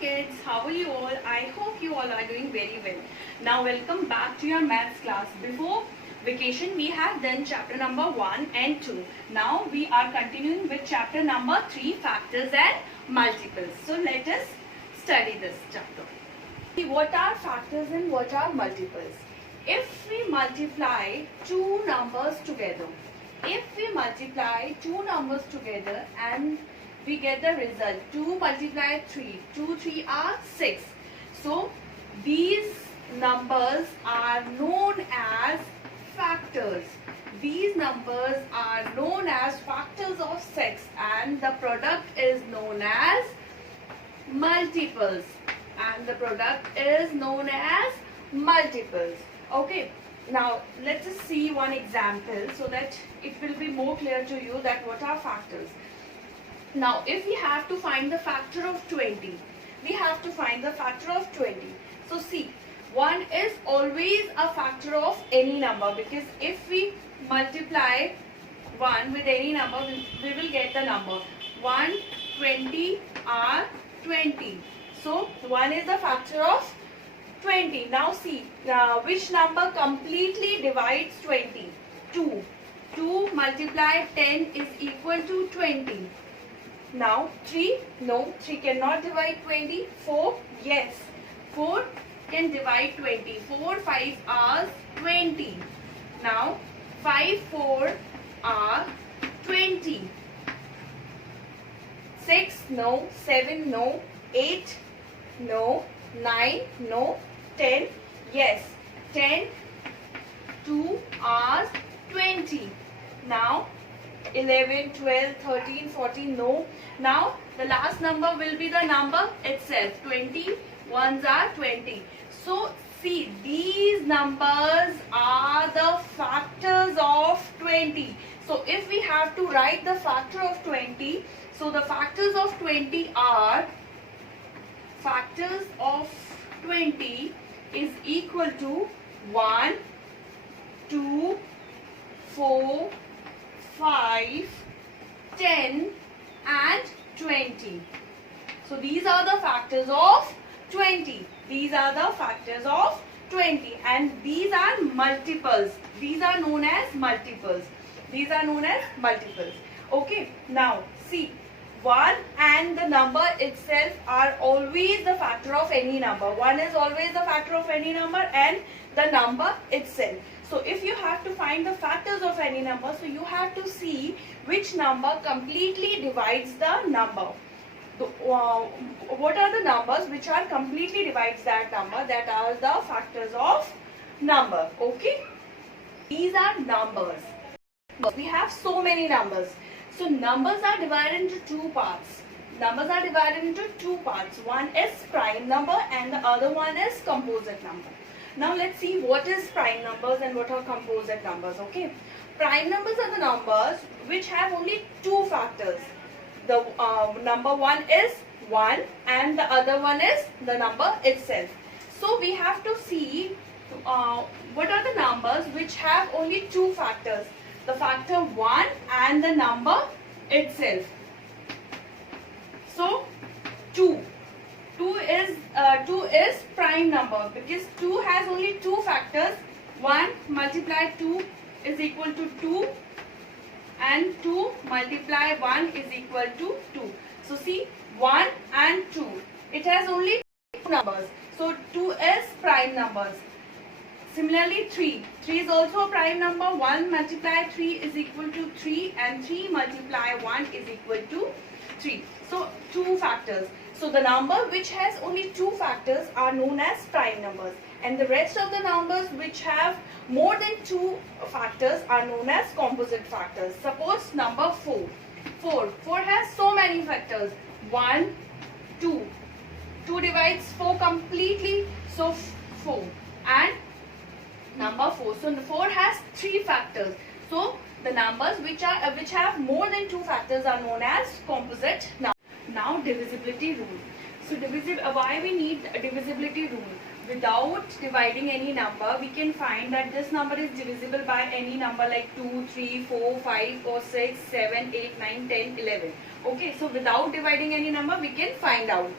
kids, how are you all? I hope you all are doing very well. Now welcome back to your maths class. Before vacation we have done chapter number 1 and 2. Now we are continuing with chapter number 3, factors and multiples. So let us study this chapter. What are factors and what are multiples? If we multiply two numbers together, and we get the result 2 multiplied 3, 2 3 are 6. So these numbers are known as factors. These numbers are known as factors of 6 and the product is known as multiples. Okay, now let's just see one example so that it will be more clear to you that what are factors. Now if we have to find the factor of 20, so see, 1 is always a factor of any number, because if we multiply 1 with any number, we will get the number 1, 20 are 20. So 1 is the factor of 20. Now see, which number completely divides 20? 2. 2 multiplied 10 is equal to 20. Now 3, no, 3 cannot divide 20. 4, yes, 4 can divide 20. 4 5 are 20. Now 5 4 are 20. 6, no. 7, no. 8, no. 9, no. 10, yes. 10, 2 are 20. Now 11, 12, 13, 14, no. Now the last number will be the number itself. 20, ones are 20. So see, these numbers are the factors of 20. So if we have to write the factor of 20, so the factors of 20 are, factors of 20 is equal to 1, 2, 4, 5, 10 and 20. So these are the factors of 20. And these are multiples. These are known as multiples. Okay, now see, 1 and the number itself are always the factor of any number. 1 is always the factor of any number and the number itself. So if you have to find the factors of any number, so you have to see which number completely divides the number. What are the numbers which are completely divides that number? That are the factors of number. Okay, these are numbers. We have so many numbers. So numbers are divided into two parts. One is prime number and the other one is composite number. Now let's see what is prime numbers and what are composite numbers. Okay, prime numbers are the numbers which have only two factors. The number 1 is 1 and the other one is the number itself. So we have to see what are the numbers which have only two factors. The factor 1 and the number itself. So 2 is prime number, because 2 has only two factors. 1 multiplied 2 is equal to 2 and 2 multiply 1 is equal to 2. So see, 1 and 2, it has only two numbers. So 2 is prime numbers. Similarly 3 is also a prime number. 1 multiply 3 is equal to 3 and 3 multiply 1 is equal to 3. So two factors. So the number which has only two factors are known as prime numbers, and the rest of the numbers which have more than two factors are known as composite factors. Suppose number 4 has so many factors. 1, 2 divides 4 completely, so 4, and number 4. So 4 has 3 factors. So the numbers which have more than 2 factors are known as composite numbers. Now divisibility rule. So why we need a divisibility rule? Without dividing any number, we can find that this number is divisible by any number like 2, 3, 4, 5 or 6, 7, 8, 9, 10, 11. Okay, so without dividing any number, we can find out.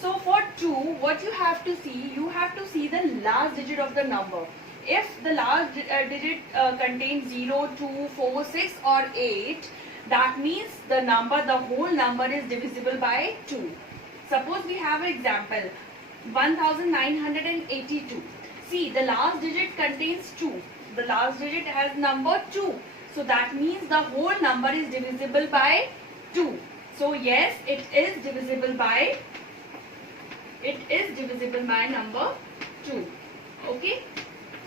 So for 2, what you have to see the last digit of the number. If the last digit contains 0, 2, 4, 6 or 8, that means the whole number is divisible by 2. Suppose we have an example, 1982. See, the last digit contains 2. The last digit has number 2. So that means the whole number is divisible by 2. So yes, it is divisible by number 2. Okay?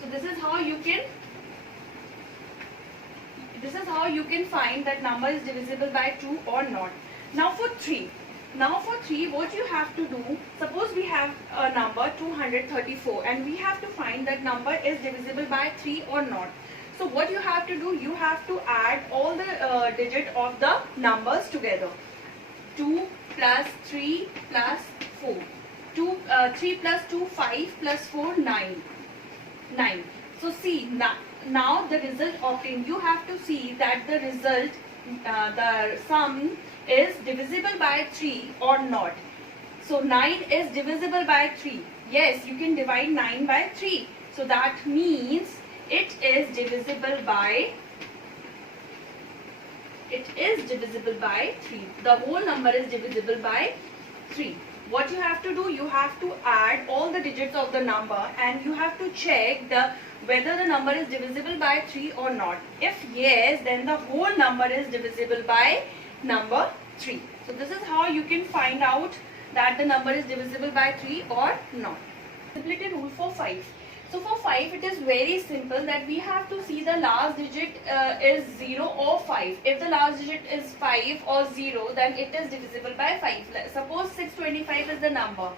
So this is how you can find that number is divisible by 2 or not. Now for 3, what you have to do, suppose we have a number 234 and we have to find that number is divisible by 3 or not. So what you have to do, you have to add all the digit of the numbers together. 2 plus 3 plus 4. 3 plus 2, 5 plus 4, 9. So see, now the result obtained, you have to see that the result, the sum is divisible by 3 or not. So 9 is divisible by 3. Yes, you can divide 9 by 3. So that means it is divisible by 3. The whole number is divisible by 3. What you have to do, you have to add all the digits of the number and you have to check whether the number is divisible by 3 or not. If yes, then the whole number is divisible by number 3. So this is how you can find out that the number is divisible by 3 or not. Divisibility rule for 5. So for 5, it is very simple that we have to see the last digit is 0 or 5. If the last digit is 5 or 0, then it is divisible by 5. Suppose 625 is the number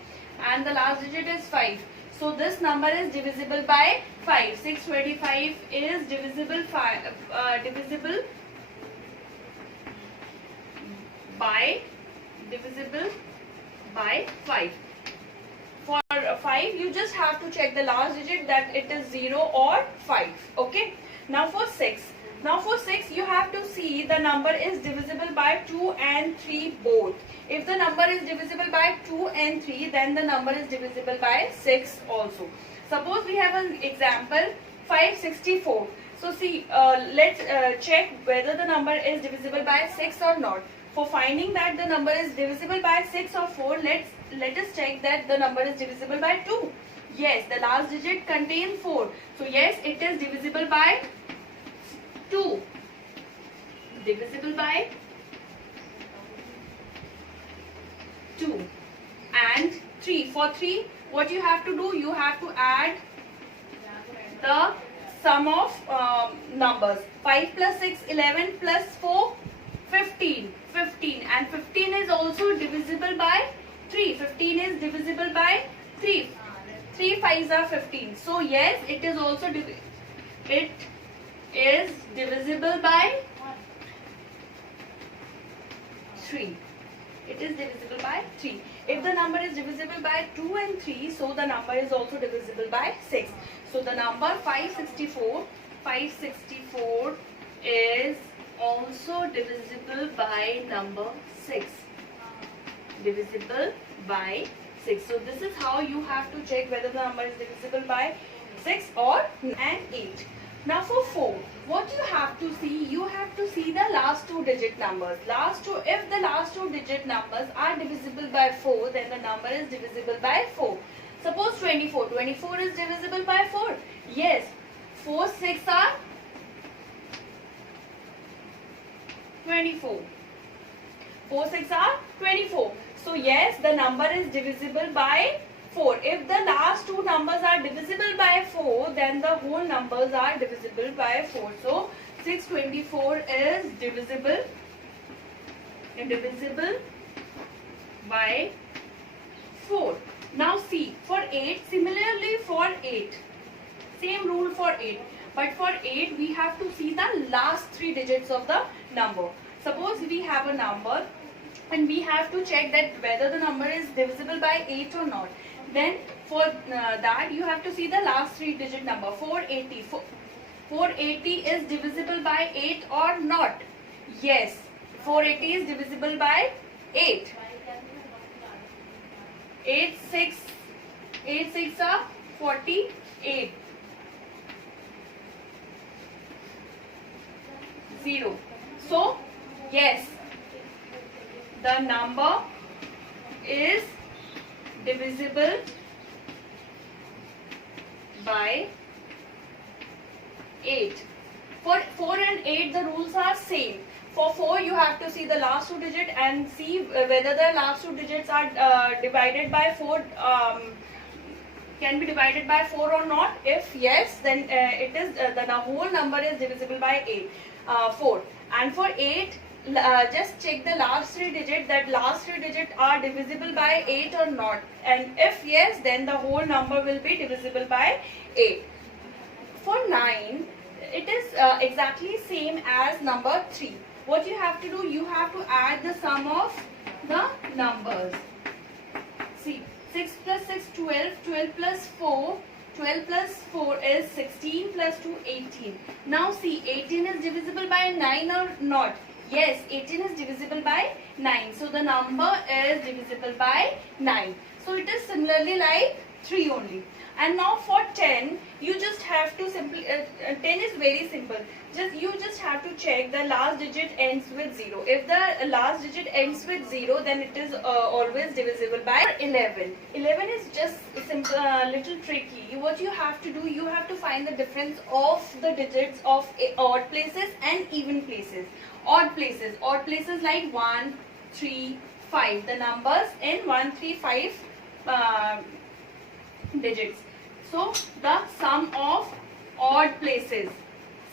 and the last digit is 5. So this number is divisible by 5. 625 is divisible by 5. For 5, you just have to check the last digit that it is 0 or 5. Okay. Now for 6, you have to see the number is divisible by 2 and 3 both. If the number is divisible by 2 and 3, then the number is divisible by 6 also. Suppose we have an example 564. So see, let's check whether the number is divisible by 6 or not. For finding that the number is divisible by 6 or 4, let us check that the number is divisible by 2. Yes, the last digit contains 4. So yes, it is divisible by 2. Divisible by 2. And 3. For 3, what you have to do, you have to add the sum of numbers. 5 plus 6, 11 plus 4, 15. And 15 is also divisible by 3. 15 is divisible by 3. 3 5s are 15. So yes, it is also divisible by 3. It is divisible by 3. If the number is divisible by 2 and 3, so the number is also divisible by 6. So the number 564 is also divisible by number 6. Divisible by 6. So this is how you have to check whether the number is divisible by 6 or 8. Now for 4, what you have to see, you have to see the last 2 digit numbers. If the last 2 digit numbers are divisible by 4, then the number is divisible by 4. Suppose 24. 24 is divisible by 4. Yes, 4 6 are 24. 4 6 are 24. So yes, the number is divisible by 4. If the last 2 numbers are divisible by 4, then the whole numbers are divisible by 4. So 624 is divisible by 4. Now see, for 8, similarly for 8, same rule for 8. But for 8, we have to see the last 3 digits of the number. Suppose we have a number and we have to check that whether the number is divisible by 8 or not. Then for that, you have to see the last 3 digit number. 480. 480 is divisible by 8 or not? Yes, 480 is divisible by 8. 8 6 are 48. 0. So yes, the number is divisible by 8. For 4 and 8 the rules are same. For 4 you have to see the last two digit and see whether the last two digits are divided by 4, can be divided by 4 or not. If yes, then it is the whole number is divisible by 4. And for 8, just check the last three digit, that last three digit are divisible by 8 or not, and if yes, then the whole number will be divisible by 8. For 9, it is exactly same as number 3. What you have to do, you have to add the sum of the numbers. See, 6 plus 6 12, 12 plus 4, 12 plus 4 is 16, plus 2 18. Now see, 18 is divisible by 9 or not? Yes, 18 is divisible by 9. So the number is divisible by 9. So it is similarly like 3 only. And now for 10, you just have to simply, 10 is very simple. You just have to check the last digit ends with 0. If the last digit ends with 0, then it is always divisible by 11. 11 is just simple, little tricky. What you have to do, you have to find the difference of the digits of odd places and even places. Odd places like 1, 3, 5. The numbers in 1, 3, 5 digits. So the sum of odd places,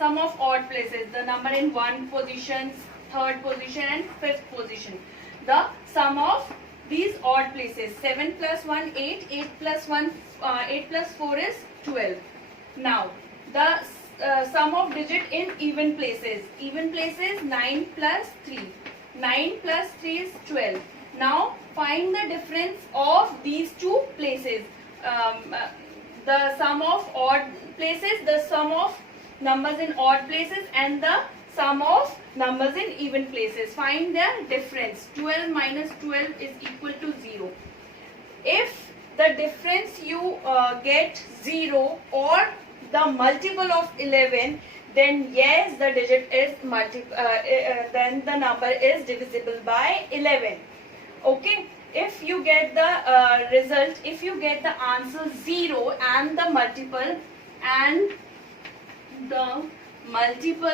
the number in 1 position, 3rd position and 5th position. The sum of these odd places, 7 plus 1 8, 8 plus 4 is 12. Now the sum of digit in even places, 9 plus 3. 9 plus 3 is 12. Now find the difference of these two places. The sum of odd places, the sum of numbers in odd places and the sum of numbers in even places. Find their difference. 12 minus 12 is equal to 0. If the difference you get 0 or the multiple of 11, then yes, the digit is then the number is divisible by 11. Okay. If you get the result, if you get the answer 0 and the multiple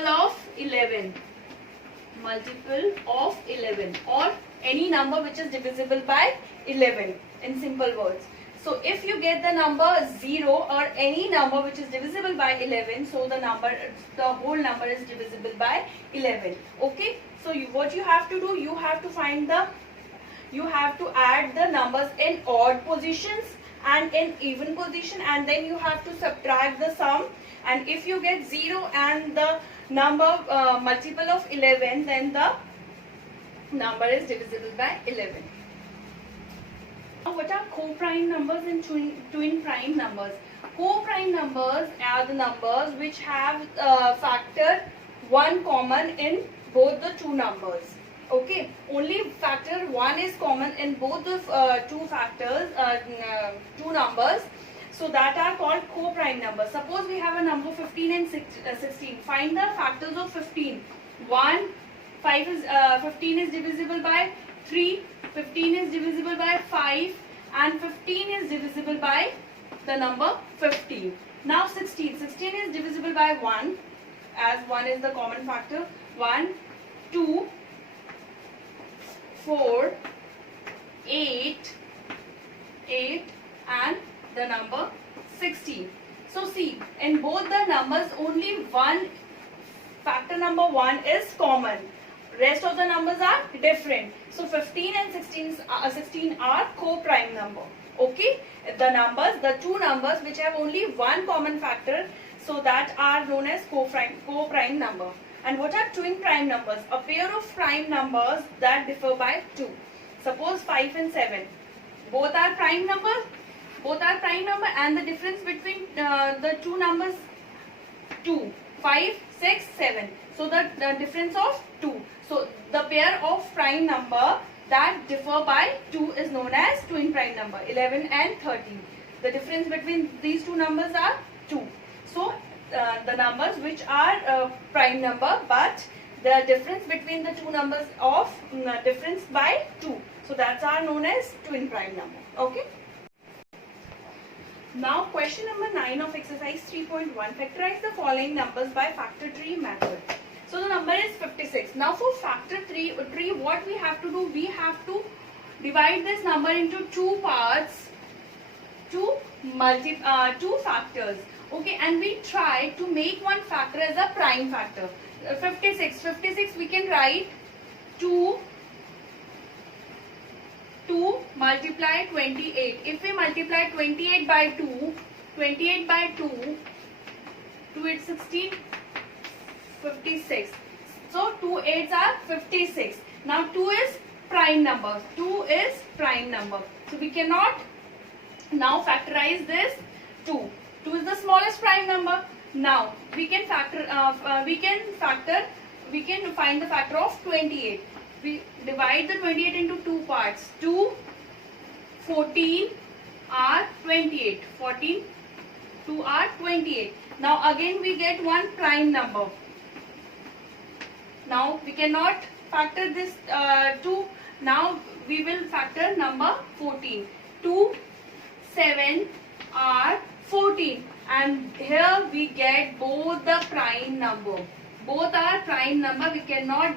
of 11, or any number which is divisible by 11, in simple words. So if you get the number 0 or any number which is divisible by 11, so the whole number is divisible by 11. Okay. So what you have to do, you have to add the numbers in odd positions and in even position, and then you have to subtract the sum, and if you get 0 and the number multiple of 11, then the number is divisible by 11. Now what are co-prime numbers and twin prime numbers? Co-prime numbers are the numbers which have factor 1 common in both the two numbers. Okay, only factor 1 is common in both the two numbers, so that are called co-prime numbers. Suppose we have a number 15 and 16. Find the factors of 15. 15 is divisible by 3, 15 is divisible by 5, and 15 is divisible by the number 15. Now 16 is divisible by 1, as 1 is the common factor. 1, 2, 4, 8, and the number 16. So see, in both the numbers only one factor number 1 is common. Rest of the numbers are different. So 15 and 16 are co-prime number. Okay, the two numbers which have only one common factor, so that are known as co-prime number. And what are twin prime numbers? A pair of prime numbers that differ by 2. Suppose 5 and 7. Both are prime number. And the difference between the two numbers 2. 5, 6, 7. So the difference of 2. So the pair of prime number that differ by 2 is known as twin prime number. 11 and 13. The difference between these two numbers are 2. So the numbers which are prime number, but the difference between the two numbers of difference by 2. So that's are known as twin prime number. Okay. Now question number 9 of exercise 3.1. Factorize the following numbers by factor tree method. So the number is 56. Now for factor tree, what we have to do? We have to divide this number into two parts, two factors. Okay, and we try to make one factor as a prime factor. 56 we can write 2 multiply 28. If we multiply 28 by 2, 2 is 16, 56. So 2 8s are 56. Now 2 is prime number. 2 is prime number. So we cannot now factorize this 2. 2 is the smallest prime number. Now we can find the factor of 28. We divide the 28 into two parts. 2, 14 are 28. 14, 2 are 28. Now again we get one prime number. Now we cannot factor this 2. Now we will factor number 14. 2, 7 are 14. And here we get both the prime number. Both are prime number. We cannot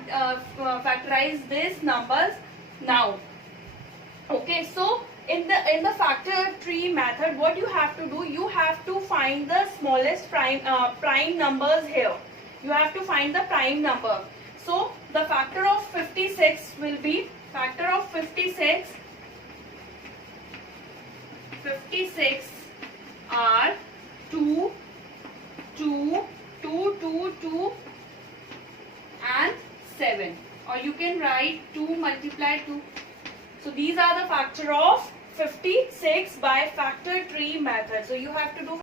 factorize these numbers now. Okay, so in the factor tree method, what you have to do? You have to find the smallest prime numbers here. You have to find the prime number. So the factor of 56 will be factor of 56. 56 are 2, 2, 2, 2, 2 and 7. Or you can write 2 multiply 2. So these are the factor of 56 by factor tree method. So you have to do